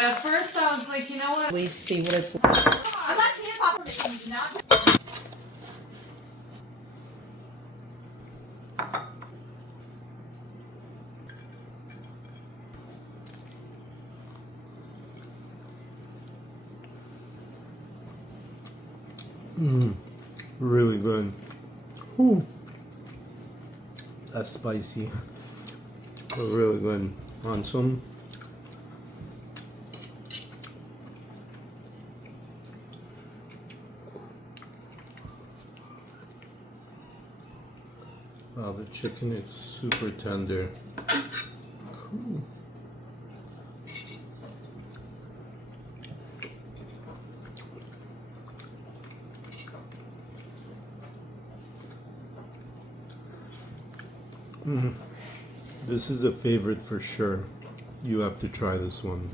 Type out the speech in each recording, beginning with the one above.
At first I was like, you know what? At least see what it's like. Really good. Ooh. That's spicy. But really good. On some. Wow, the chicken is super tender. Cool. This is a favorite for sure. You have to try this one.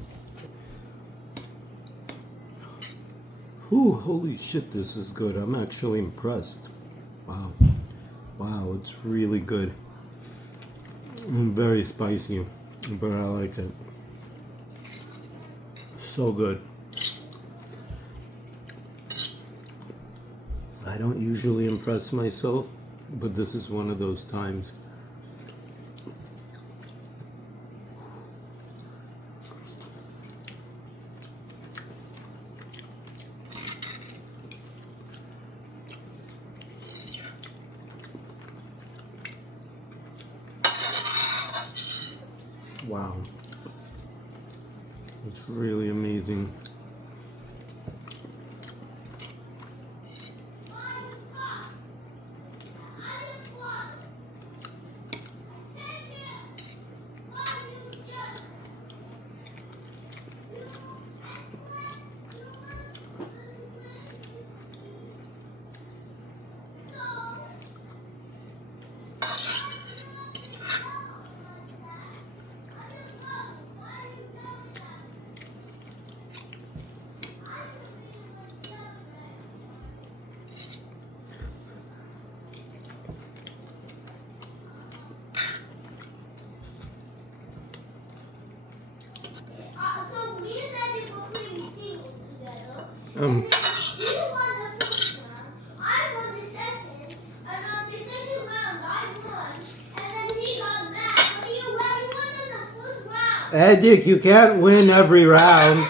Ooh, holy shit, this is good. I'm actually impressed. Wow. Wow, it's really good. Very spicy, but I like it. So good. I don't usually impress myself, but this is one of those times. Wow. It's really amazing. Um, Dick, you can't win every round.